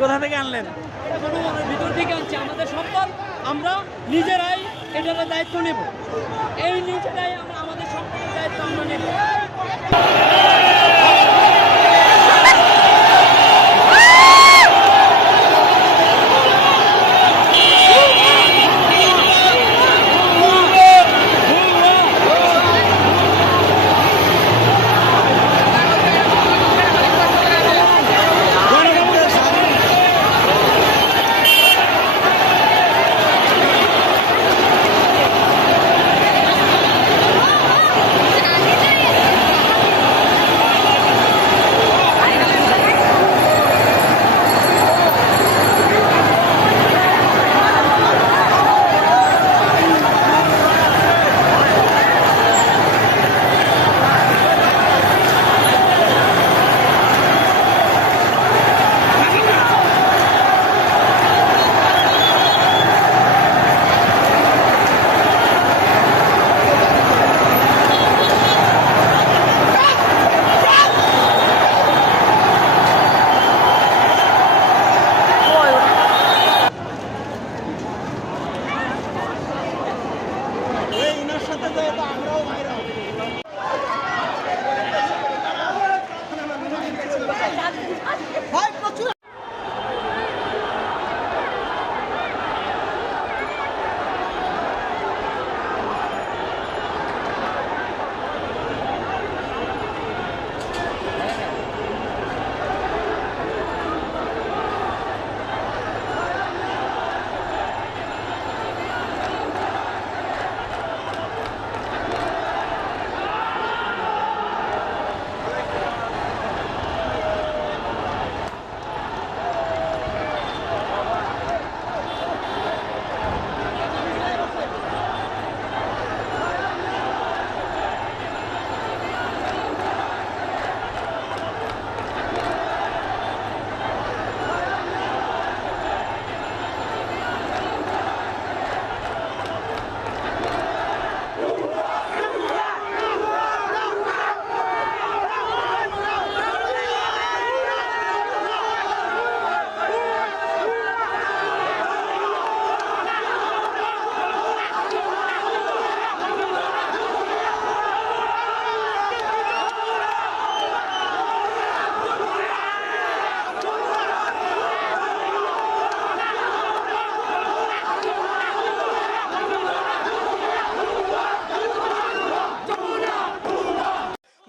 কোথা থেকে আনলেন? গণভবনের ভিতর থেকে আনছি, আমাদের সম্পদ আমরা নিজেরাই এটার দায়িত্ব নেব, এই নিজেরাই আমরা আমাদের সম্পদের দায়িত্ব আমরা নেব।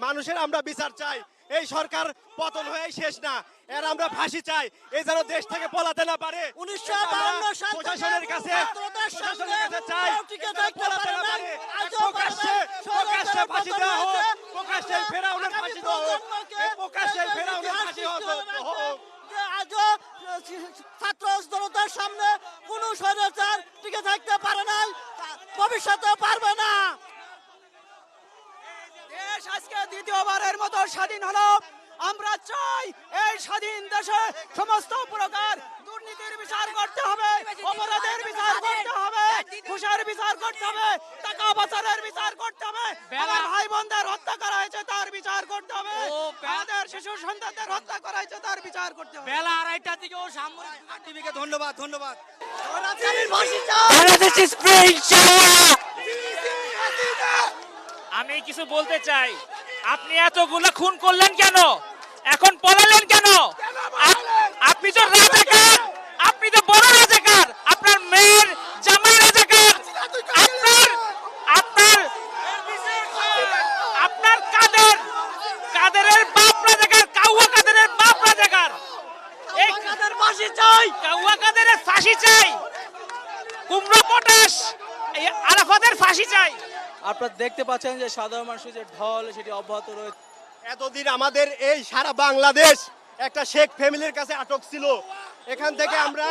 মানুষের আমরা বিচার চাই, এই সরকার পতন হয়ে শেষ না, এর আমরা ফাঁসি চাই, এই যেন দেশ থেকে পলাতে না পারে। 1952 সাল প্রশাসনের কাছে চাই পলাতে না পারে, প্রকাশ্যে ফাঁসি দেওয়া হোক, প্রকাশ্যে ফেরাউনের ফাঁসি দেওয়া হোক, প্রকাশ্যে ফেরাউনের ফাঁসি হোক। আজও ছাত্র জনতার সামনে কোনো স্বৈরাচার টিকে থাকতে পারে নাই, ভবিষ্যতেও পারবে না। দেশ আজকে দ্বিতীয়বারের মতো স্বাধীন হলো। আমরা চাই এই স্বাধীন দেশে সমস্ত প্রকার দুর্নীতির বিচার করতে হবে, অপরাধের বিচার করতে হবে, ঘুষের বিচার করতে হবে, টাকা পাচারের বিচার করতে হবে, আমার ভাই বোনদের হত্যা করা হয়েছে তার বিচার করতে হবে, আমাদের শিশু সন্তানদের হত্যা করা হয়েছে তার বিচার করতে হবে। বেলা 2:30 থেকেও সামরিক টিভিকে ধন্যবাদ। আমি কিছু বলতে চাই, আপনি এতগুলো খুন করলেন কেন? এখন পলালেন কেন? আপনি তো রাজাকার, আপনি তো বড় রাজাকার, আপনার মেয়ের জামাই রাজাকার, আপনার কাদেরের বাপ রাজাকার, কাউয়া কাদেরের বাপ রাজাকার। এই কাদের ফাঁসি চাই, কাউয়া কাদেরের ফাঁসি চাই, কুমড়া পটাশ এই আরাফাতের ফাঁসি চাই। আপনারা দেখতে পাচ্ছেন যে সাধারণ মানুষের যে ঢল সেটি অব্যাহত রয়েছে। এতদিন আমাদের এই সারা বাংলাদেশ একটা শেখ ফ্যামিলির কাছে আটক ছিল, এখান থেকে আমরা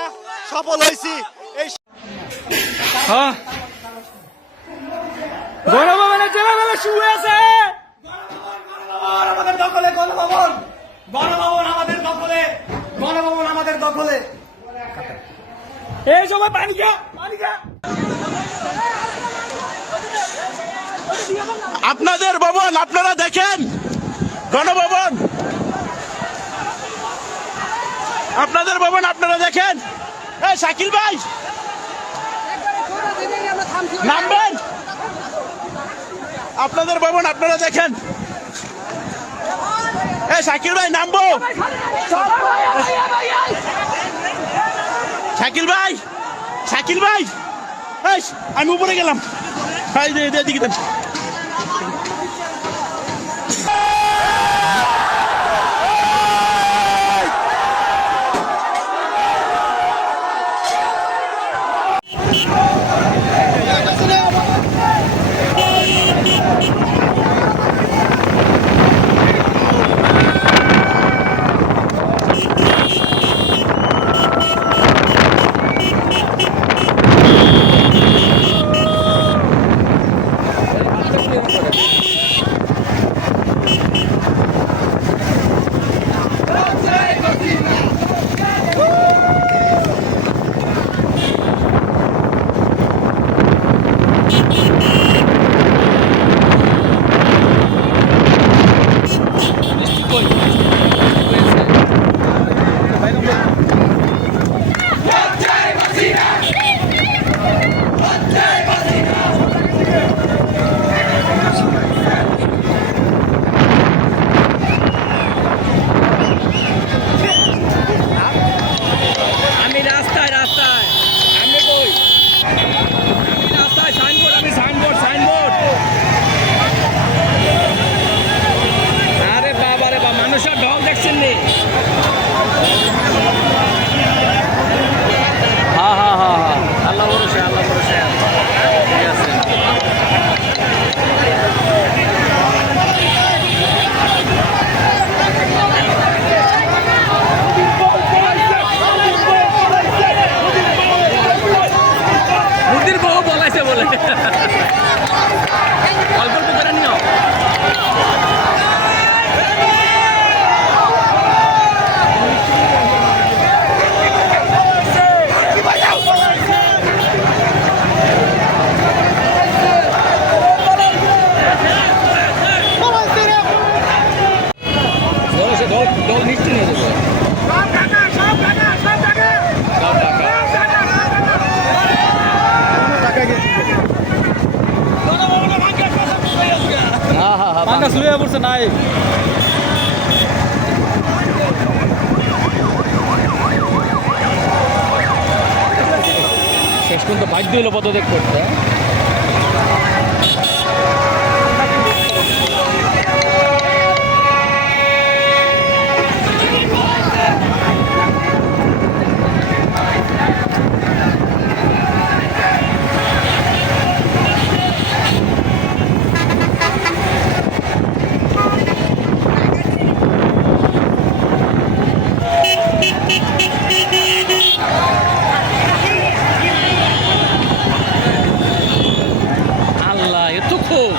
সফল হয়েছি। এই গণভবনে যেভাবে শুয়ে আছে, আমাদের দখলে গণভবন, গণভবন আমাদের দখলে, গণভবন আমাদের দখলে। এই সময় পানি খা। আপনাদের ভবন আপনারা দেখেন, গণভবন আপনাদের ভবন আপনারা দেখেন। এই শাকিল ভাই নামবেন, আপনাদের ভবন আপনারা দেখেন। এই শাকিল ভাই নামবো, শাকিল ভাই, শাকিল ভাই, এই আমি উপরে গেলাম, এদিকে দেন। আমি রাস্তায় রাস্তায়, আমি কই, আমি রাস্তায়, সাইনবোর্ড, আমি সাইনবোর্ড, সাইনবোর্ড। আরে বাবা রে বাবা, মানুষের ঢল দেখছেন নি? হ্যাঁ হ্যাঁ হ্যাঁ হ্যাঁ, আল্লাহ ভরসা, আল্লাহ ভরসা, ঠিক আছে। মুদির বউ বলাইছে বলে অল্প অল্প করে নিও। দল নিশ্চয় নিয়ে যাবে, সব টাকা। পাঙ্গাস লইয়া পড়ছে নাই। শেষ পর্যন্ত বাধ্য হলো পদত্যাগ করতে। আল্লাহ, এত খুব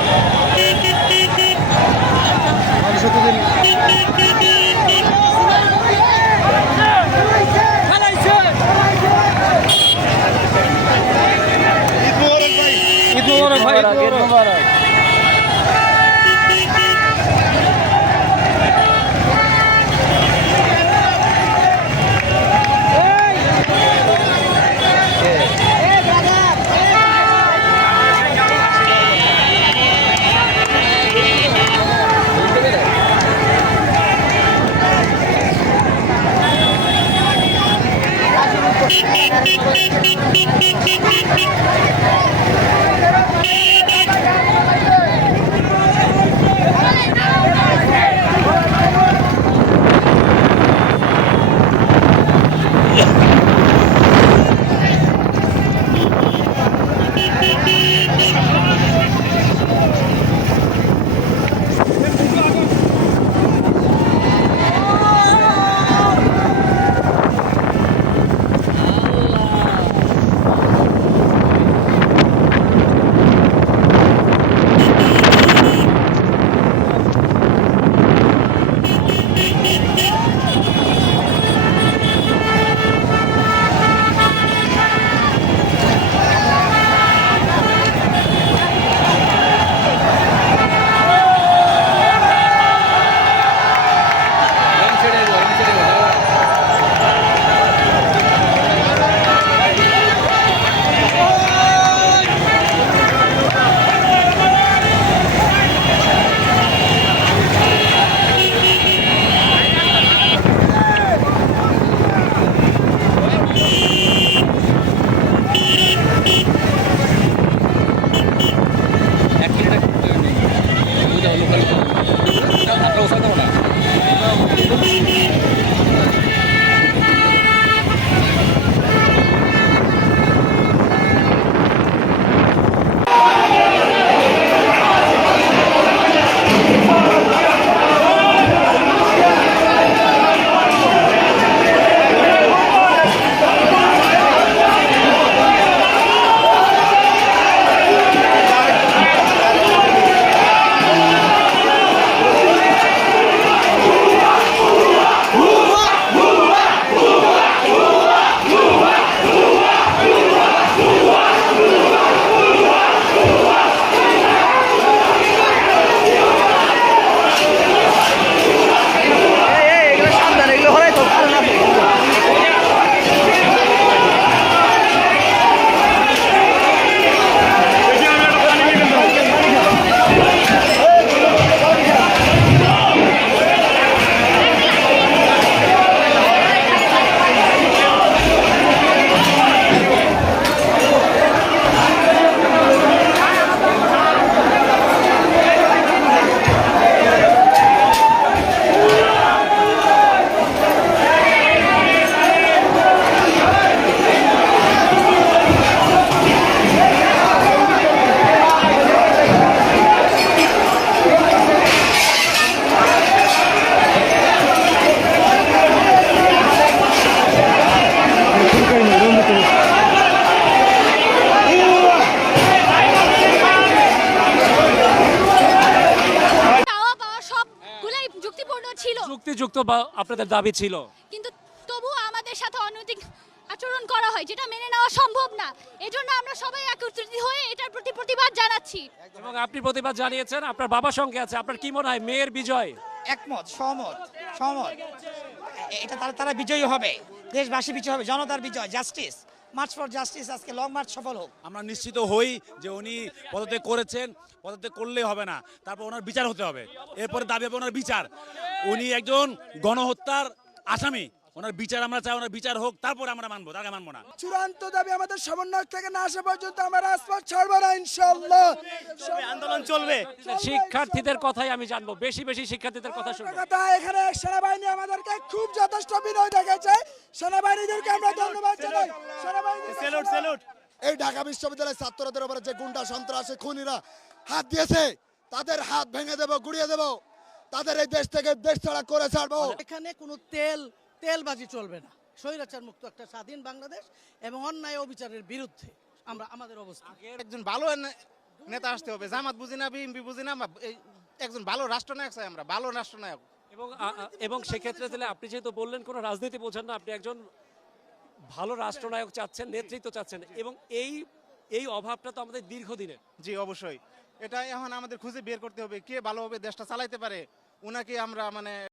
ঈদ মোবারক ভাই, ঈদ মোবারক। যুক্তিযুক্ত বা আপনাদের দাবি ছিল, কিন্তু তবুও আমাদের সাথে অনৈতিক আচরণ করা হয়, যেটা মেনে নেওয়া সম্ভব না। এজন্য আমরা সবাই একত্রিত হয়ে এটার প্রতি প্রতিবাদ জানাচ্ছি। এবং আপনি প্রতিবাদ জানিয়েছেন, আপনার বাবার সঙ্গে আছে। আপনার কি মনে হয় মেয়ের বিজয়? একমত, সহমত, সহমত। এটা তারা বিজয়ী হবে, দেশবাসী বিজয় হবে, জনতার বিজয়, জাস্টিস, মার্চ ফর জাস্টিস। আজকে লং মার্চ সফল হোক। আমরা নিশ্চিত হই যে উনি পদত্যাগ করেছেন, পদত্যাগ করলেই হবে না, তারপর ওনার বিচার হতে হবে। এরপরে দাবি হবে ওনার বিচার। উনি একজন গণহত্যার আসামি, ওনার বিচার আমরা চাই, ওনার বিচার হোক, তারপরে আমরা মানবো, তাকে মানবো না। চূড়ান্ত দাবি আমাদের সমন্বয় থেকে না আসা পর্যন্ত আমরা রাজপথ ছাড়বো না, ইনশাআল্লাহ। আন্দোলন চলবে। শিক্ষার্থীদের কথাই আমি জানবো, বেশি বেশি শিক্ষার্থীদের কথা শুনবো। কথা, এখানে সেনাবাহিনী আমাদেরকে খুব যথেষ্ট বিনয় দেখাচ্ছে। সেনাবাহিনীদেরকে আমরা ধন্যবাদ জানাই। Salute, salute. এই ঢাকা বিশ্ববিদ্যালয়ের ছাত্রদের উপরে যে গুন্ডা সন্ত্রাসী খুনিরা হাত দিয়েছে, তাদের হাত ভেঙে দেব, গুড়িয়ে দেব, তাদের এই দেশ থেকে দেশ ছাড়া করে ছাড়বো। এখানে কোনো তেলবাজি চলবে না। স্বৈরাচার মুক্ত একটা স্বাধীন বাংলাদেশ এবং অন্যায় অবিচারের বিরুদ্ধে আমরা আমাদের অবস্থান। একজন ভালো নেতা আসতে হবে। জামাত বুঝি না, বিএনপি বুঝি না, একজন ভালো রাষ্ট্রনায়ক চাই আমরা, ভালো রাষ্ট্রনায়ক। এবং সেক্ষেত্রে তাহলে আপনি যেহেতু বললেন কোনো রাজনীতি বোঝেন না, আপনি একজন ভালো রাষ্ট্রনায়ক চাচ্ছেন, নেতৃত্ব চাচ্ছেন, এবং এই অভাবটা তো আমাদের দীর্ঘদিনের। জি অবশ্যই, এটা এখন আমাদের খুঁজে বের করতে হবে কে ভালোভাবে দেশটা চালাইতে পারে। উনাকে আমরা